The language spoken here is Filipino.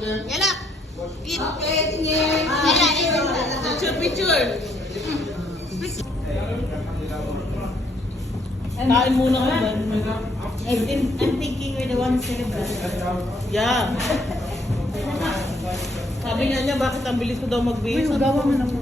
Yala. Eat. Okay, sige. Yala, eat. Picture. Kain muna ka ba? I'm thinking we're the ones celebrating. Yeah. Sabi nga niya, bakit ang bilis ko daw mag-base? Gawa mo naman.